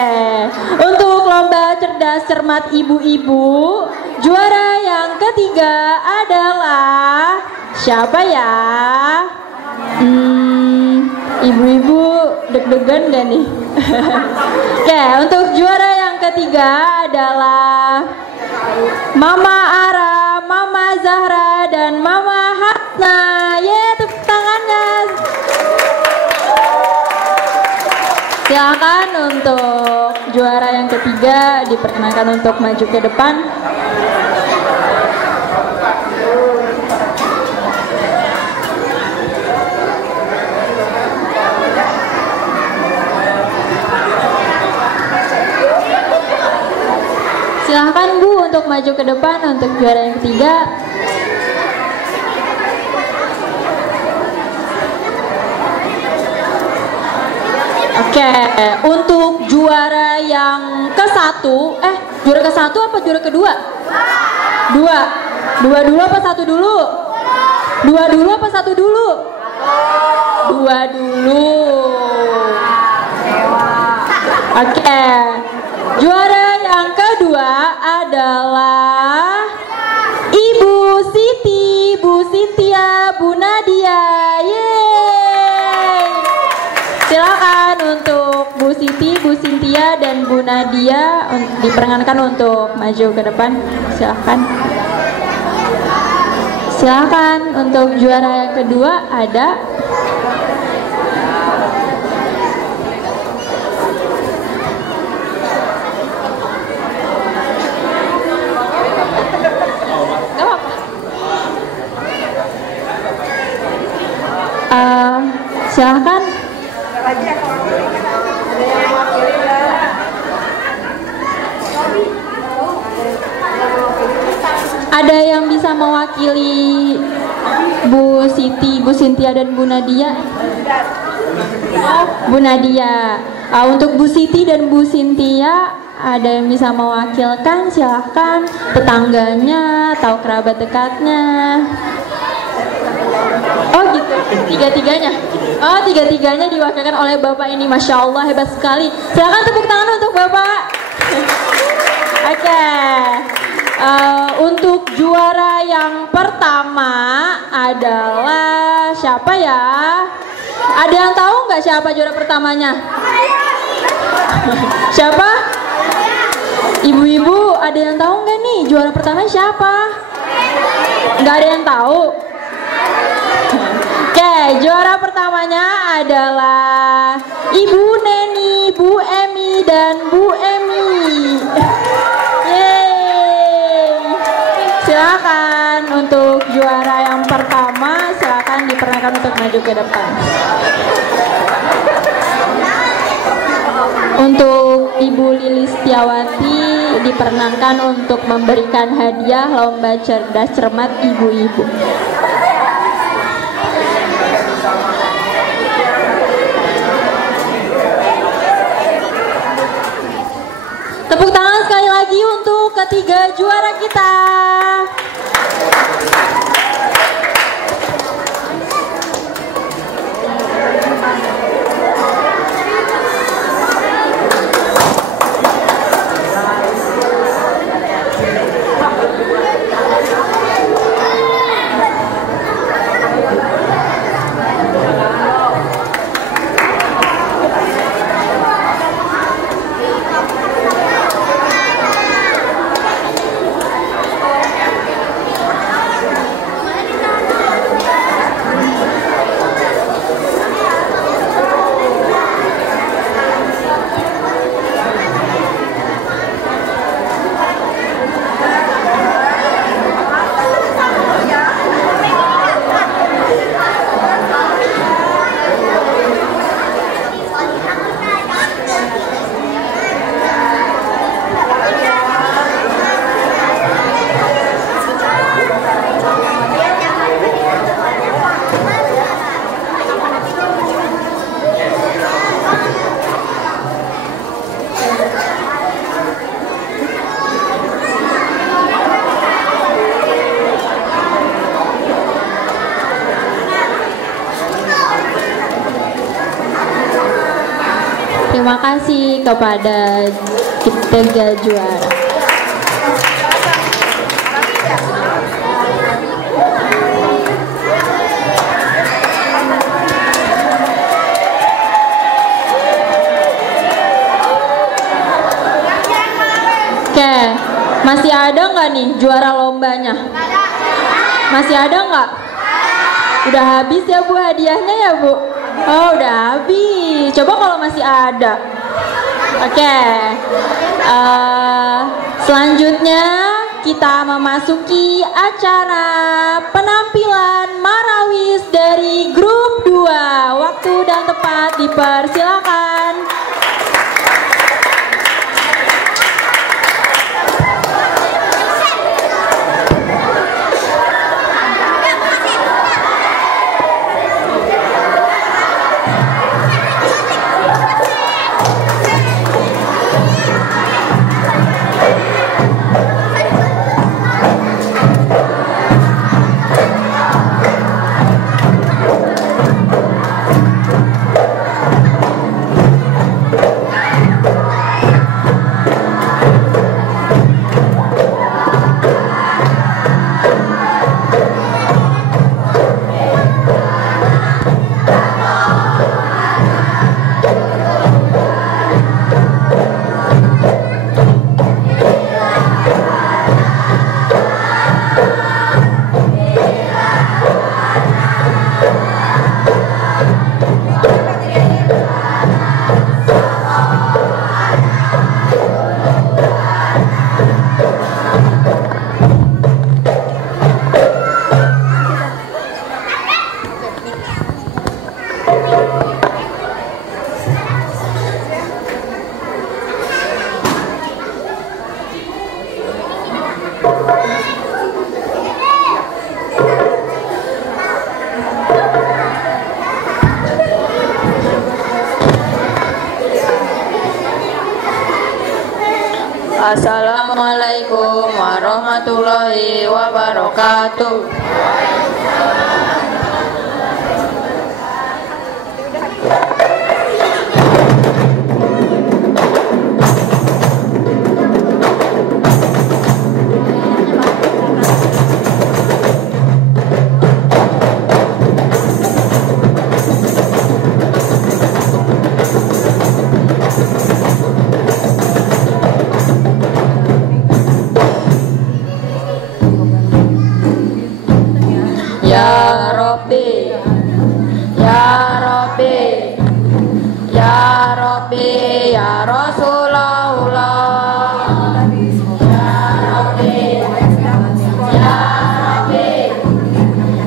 Untuk lomba cerdas cermat ibu-ibu, juara yang ketiga adalah siapa ya? Ibu-ibu deg-degan gak nih? Oke, untuk juara yang ketiga adalah Mama Ara, Mama Zahra, dan Mama Hasna. Yeay, tepuk tangannya. Silakan untuk juara yang ketiga diperkenalkan untuk maju ke depan. Silahkan Bu untuk maju ke depan untuk juara yang ketiga. Oke, untuk juara yang ke-1, juara ke-1 apa juara kedua? Dua dulu apa satu dulu? Dua dulu apa satu dulu? Dua dulu. Oke, juara yang kedua adalah Ibu Siti, Bu Sintia, Bu Nadia. Yeay. Silakan untuk Bu Siti, Bu Sintia, dan Bu Nadia diperkenankan untuk maju ke depan. Silakan. Silakan untuk juara yang kedua ada silakan. Ada yang bisa mewakili Bu Siti, Bu Sintia, dan Bu Nadia? Bu Nadia. Untuk Bu Siti dan Bu Sintia, ada yang bisa mewakilkan? Silahkan. Tetangganya atau kerabat dekatnya? Oh gitu, tiga-tiganya. Oh, tiga-tiganya diwakilkan oleh Bapak ini. Masya Allah, hebat sekali. Silahkan tepuk tangan untuk Bapak. Oke. Untuk juara yang pertama adalah siapa ya? Ada yang tahu nggak siapa juara pertamanya? Siapa? Ibu-ibu, ada yang tahu nggak nih juara pertama siapa? Nggak ada yang tahu. Oke, juara pertamanya adalah Ibu Neni, Bu Emi, dan Bu Emi. Yeay. Silakan untuk juara yang pertama, silakan diperkenalkan untuk maju ke depan. Untuk Ibu Lilis Setiawati diperkenankan untuk memberikan hadiah lomba cerdas cermat ibu-ibu. Tepuk tangan sekali lagi untuk ketiga juara kita. Terima kasih kepada ketiga juara. Oke, masih ada nggak nih juara lombanya? Masih ada nggak? Udah habis ya Bu hadiahnya ya Bu? Oh udah habis. Coba kalau masih ada. Oke. Selanjutnya kita memasuki acara penampilan Marawis dari grup 2. Waktu dan tempat dipersilakan. Assalamualaikum warahmatullahi wabarakatuh. Ya Rabbi, Ya Rabbi, Ya Rabbi, Ya Rasulullah. Ya Rabbi, Ya Rabbi,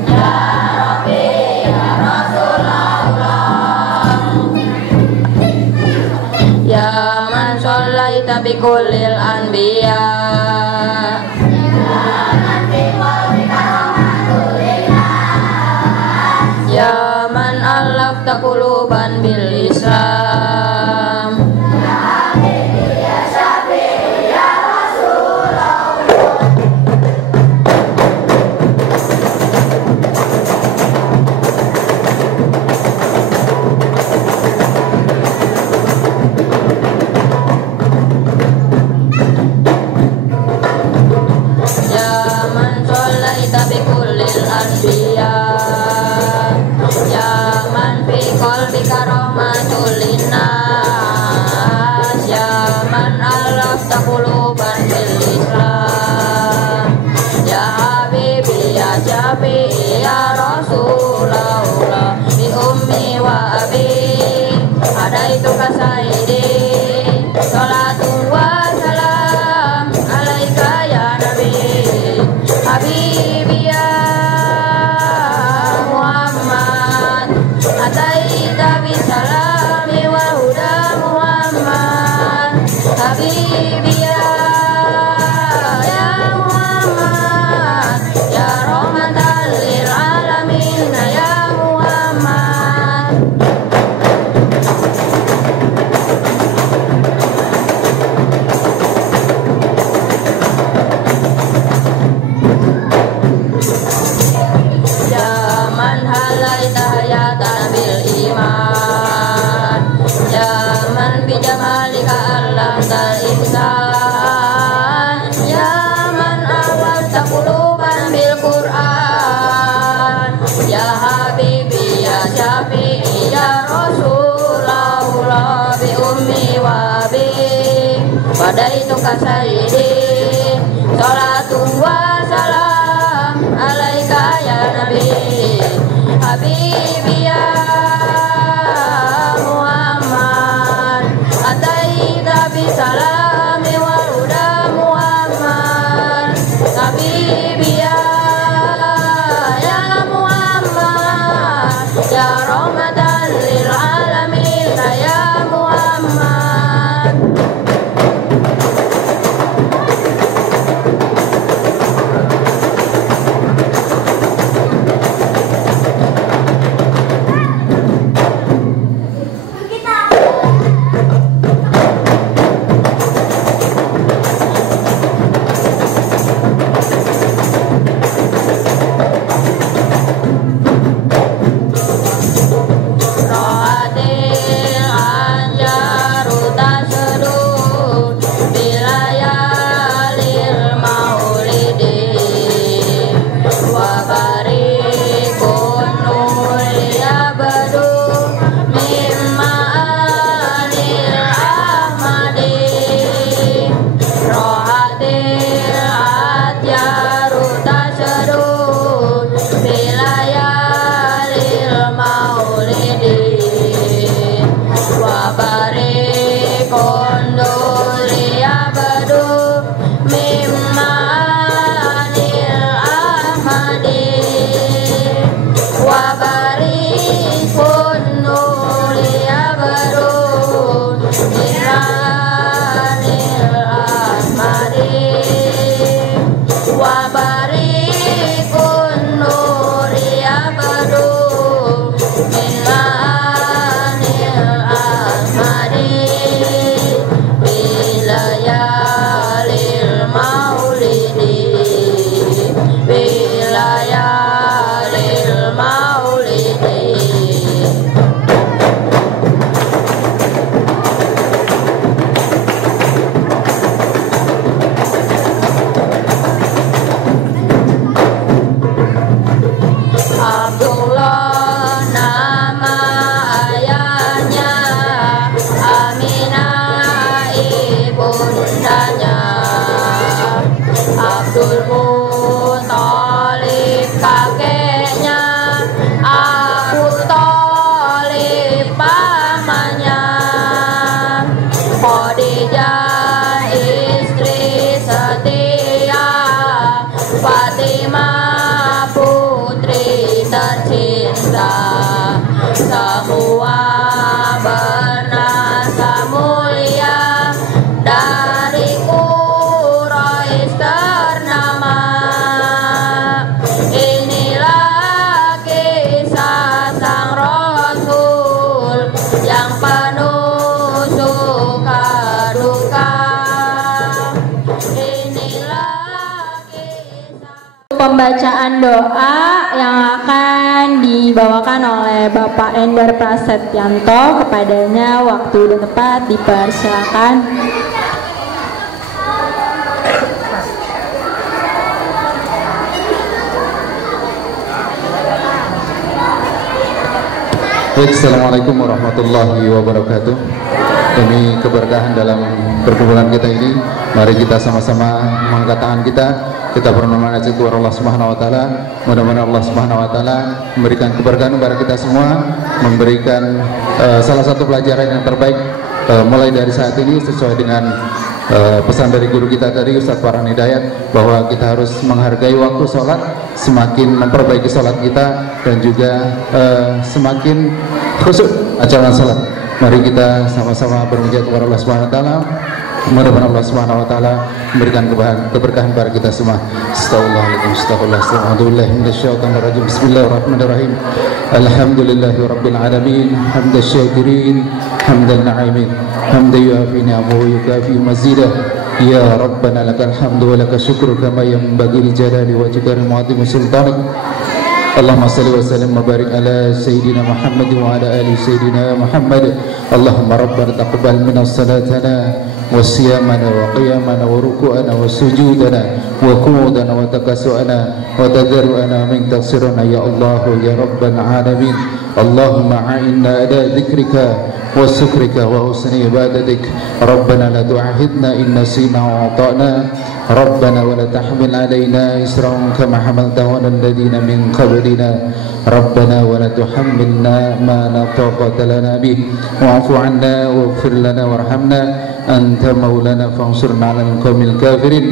Ya Rabbi, Ya Rasulullah. Ya man shallaita bi kullil anbiya. Ya man alafta quluban bil Islam. Ya Habibi, Ya Syafi'i, Ya Rasulullah. Ya man shallaita bi kullil anbiya. Ya man fi qalbika rahmatul linnas. Ya man alafta quluban bil Islam. Ya Habibi, Ya Syafi'i, Ya Rasulullah. Bi ummi wa abi hadaituka sayyidi. Salatu wa salam alaika ya Nabi. Habibi ya Muhammad, ataita bisalami wa huda Muhammad. Habibi ya Muhammad, ya rahmatan lil alamin ya Muhammad. Ya man halaita hayatan bil iman. Ya man bi jamalika alamtal ihsan. Ya man awalta quluban bil Qur'an. Ya Habibi, Ya Syafi'i, Ya Rasulullah. Bi ummi wa abi wadaituka sayyidi. Salatu wa salam alaika ya Nabi. Habibi ya Muhammad, ataita bisalami wa huda Muhammad. Habibi ya Muhammad, ya rahmatan lil alamin ya Muhammad. maulidi wilayalil maulidi. Abdullah nama ayahnya, Aminah ibundanya, Abdul Muthalib kakeknya, Abu Thalib pamannya, Khadijah istri setia, Fatimah putri tercinta, semua bernasab mulia dari Quraisy ternama. Inilah kisah sang Rasul yang penuh suka duka. Inilah kisah. Pembacaan doa yang akan dibawakan oleh Bapak Endar Prasetyanto, kepadanya waktu dan tempat dipersilakan. Assalamualaikum warahmatullahi wabarakatuh. Demi keberkahan dalam perkumpulan kita ini, mari kita sama-sama mengangkat tangan kita berdoa kepada Allah Subhanahu wa taala. Mudah-mudahan Allah Subhanahu wa taala memberikan keberkahan kepada kita semua, memberikan salah satu pelajaran yang terbaik mulai dari saat ini sesuai dengan pesan dari guru kita tadi, Ustadz Farhan Hidayat, bahwa kita harus menghargai waktu sholat, semakin memperbaiki sholat kita dan juga semakin khusyuk acara sholat. Mari kita sama-sama bermunajat kepada Allah Subhanahu wa taala. Mudah-mudahan Allah Subhanahu wa taala memberikan keberkahan kepada kita semua. Astagfirullahaladzim. Bismillahirrahmanirrahim. Alhamdulillahirabbil alamin. Hamdan syakirin, hamdan na'imin, hamdan yuafi ni'amahu yukafi mazidah. Ya Rabbana lakal hamdu wa lakal syukru kama yanbaghi li jalali wajhika wa 'azimi sultanik. Allahumma salli wa sallim wa barik ala Sayyidina Muhammad wa ala ali Sayyidina Muhammad. Allahumma Rabbana taqabbal minna salatana wa siyamana wa qiyamana wa ruku'ana wa sujudana wa qu'udana wa takasu'ana wa tadarru'ana min taqsirana ya Allah ya Rabbal alamin. Allahumma a'inna ala dhikrika wa syukrika wa husni ibadatik. Rabbana la tu'ahidna in nasina wa ata'na. ربنا ولا تحمل علينا إسرا كما حملته على الذين من قبلنا ربنا ولا تحملنا ما لا طاقة لنا به واعف عنا واغفر لنا وارحمنا أنت مولانا فانصرنا على القوم الكافرين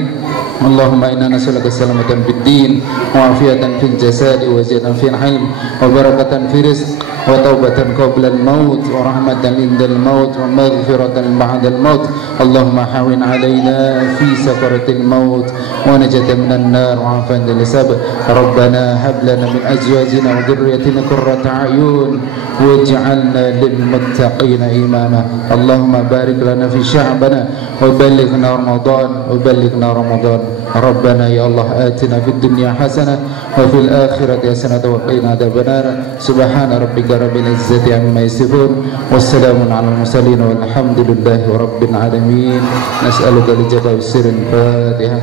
اللهم إنا نسألك السلامة في الدين وعافية في الجسد وزيادة في العلم وبركة في رزق وتوبة قبل الموت ورحمة عند الموت ومغفرة بعد الموت اللهم حاول علينا في سكرة الموت ونجاة من النار وعافية عند الحساب ربنا هب لنا من أزواجنا وذريتنا قرة أعين واجعلنا للمتقين إماما اللهم بارك لنا في شعبنا وبلغنا رمضان ربنا يا الله آتنا في الدنيا حسنة وفي الآخرة حسنة وقنا عذاب النار سبحان ربك رب العزة عما يصفون والسلام على المرسلين والحمد لله رب العالمين نسألك لجبال السر الفاتحة